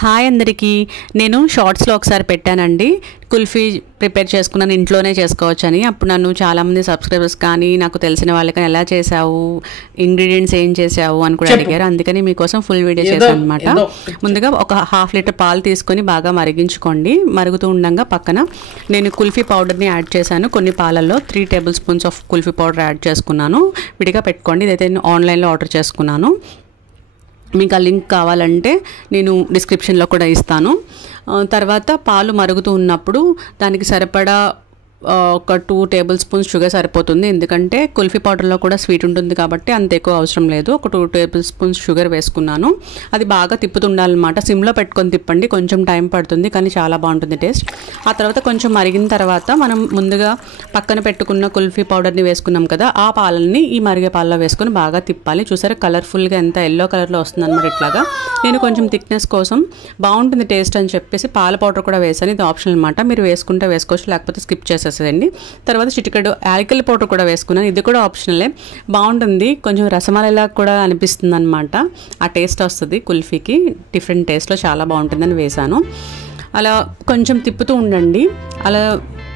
Hi అందరికీ నేను షార్ట్స్లో ఒకసారి పెట్టానండి కుల్ఫీ ప్రిపేర్ చేసుకున్నాను ఇంట్లోనే చేసుకోవచ్చని. అప్పుడు నన్ను చాలామంది సబ్స్క్రైబర్స్ కానీ నాకు తెలిసిన వాళ్ళకి ఎలా చేసావు, ఇంగ్రీడియంట్స్ ఏం చేసావు అని కూడా అడిగారు. అందుకని మీకోసం ఫుల్ వీడియో చేశాను అనమాట. ముందుగా ఒక హాఫ్ లీటర్ పాలు తీసుకొని బాగా మరిగించుకోండి. మరుగుతూ ఉండగా పక్కన నేను కుల్ఫీ పౌడర్ని యాడ్ చేశాను. కొన్ని పాలల్లో 3 table spoons of kulfi powder add చేసుకున్నాను. విడిగా పెట్టుకోండి. ఇదైతే నేను ఆన్లైన్లో ఆర్డర్ చేసుకున్నాను. మీకు ఆ లింక్ కావాలంటే నేను డిస్క్రిప్షన్లో కూడా ఇస్తాను. తర్వాత పాలు మరుగుతూ ఉన్నప్పుడు దానికి సరిపడా ఒక 2 టేబుల్ స్పూన్స్ షుగర్ సరిపోతుంది. ఎందుకంటే కుల్ఫీ పౌడర్లో కూడా స్వీట్ ఉంటుంది కాబట్టి అంత ఎక్కువ అవసరం లేదు. ఒక 2 టేబుల్ స్పూన్స్ షుగర్ వేసుకున్నాను. అది బాగా తిప్పుతుండాలన్నమాట. సిమ్లో పెట్టుకొని తిప్పండి. కొంచెం టైం పడుతుంది కానీ చాలా బాగుంటుంది టేస్ట్. ఆ తర్వాత కొంచెం మరిగిన తర్వాత మనం ముందుగా పక్కన పెట్టుకున్న కుల్ఫీ పౌడర్ని వేసుకున్నాం కదా, ఆ పాలల్ని ఈ మరిగే పాలలో వేసుకొని బాగా తిప్పాలి. చూసారా కలర్ఫుల్గా ఎంత ఎల్లో కలర్లో వస్తుంది అనమాట. ఇట్లాగా నేను కొంచెం థిక్నెస్ కోసం బాగుంటుంది టేస్ట్ అని చెప్పేసి పాల పౌడర్ కూడా వేసాను. ఇది ఆప్షనల్ అనమాట. మీరు వేసుకుంటే వేసుకోవచ్చు, లేకపోతే స్కిప్ చేసేసేయండి. తర్వాత చిటికెడు యాలకుల పౌడర్ కూడా వేసుకున్నాను. ఇది కూడా ఆప్షనలే, బాగుంటుంది. కొంచెం రసమలైలా కూడా అనిపిస్తుంది అనమాట. ఆ టేస్ట్ వస్తుంది కుల్ఫీకి. డిఫరెంట్ టేస్ట్లో చాలా బాగుంటుందని వేసాను. అలా కొంచెం తిప్పుతూ ఉండండి. అలా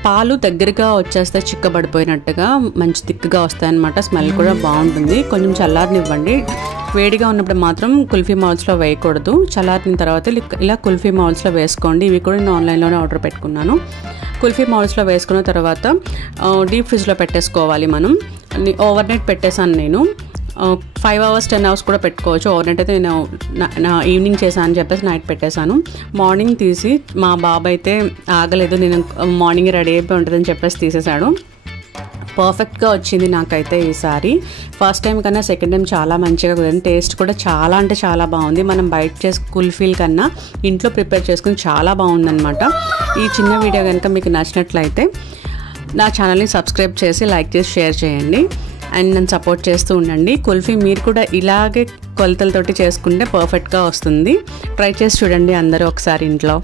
పాలు దగ్గరగా వచ్చేస్తే చిక్కబడిపోయినట్టుగా మంచి థిక్గా వస్తాయన్నమాట. స్మెల్ కూడా బాగుంటుంది. కొంచెం చల్లారనివ్వండి. వేడిగా ఉన్నప్పుడు మాత్రం కుల్ఫీ మౌల్స్లో వేయకూడదు. చల్లారిన తర్వాత ఇలా కుల్ఫీ మౌల్స్లో వేసుకోండి. ఇవి కూడా నేను ఆన్లైన్లోనే ఆర్డర్ పెట్టుకున్నాను. కుల్ఫీ మౌల్స్లో వేసుకున్న తర్వాత డీప్ ఫ్రిడ్జ్లో పెట్టేసుకోవాలి. మనం ఓవర్ నైట్ పెట్టేశాను నేను. 5 hours 10 hours కూడా పెట్టుకోవచ్చు. ఓవర్ నైట్ అయితే నేను నా ఈవినింగ్ చేశాను అని చెప్పేసి నైట్ పెట్టేశాను. మార్నింగ్ తీసి మా బాబు అయితే ఆగలేదు, నేను మార్నింగ్ రెడీ అయిపోయి ఉంటుందని చెప్పేసి తీసేశాడు. పర్ఫెక్ట్గా వచ్చింది నాకైతే ఈసారి. ఫస్ట్ టైం కన్నా సెకండ్ టైం చాలా మంచిగా కుదిరింది. టేస్ట్ కూడా చాలా అంటే చాలా బాగుంది. మనం బయట చేసి కుల్ఫీల కన్నా ఇంట్లో ప్రిపేర్ చేసుకుని చాలా బాగుందన్నమాట. ఈ చిన్న వీడియో కనుక మీకు నచ్చినట్లయితే నా ఛానల్ని సబ్స్క్రైబ్ చేసి లైక్ చేసి షేర్ చేయండి అండ్ నన్ను సపోర్ట్ చేస్తూ ఉండండి. కుల్ఫీ మీరు కూడా ఇలాగే కొలతలతోటి చేసుకుంటే పర్ఫెక్ట్గా వస్తుంది. ట్రై చేసి చూడండి అందరూ ఒకసారి ఇంట్లో.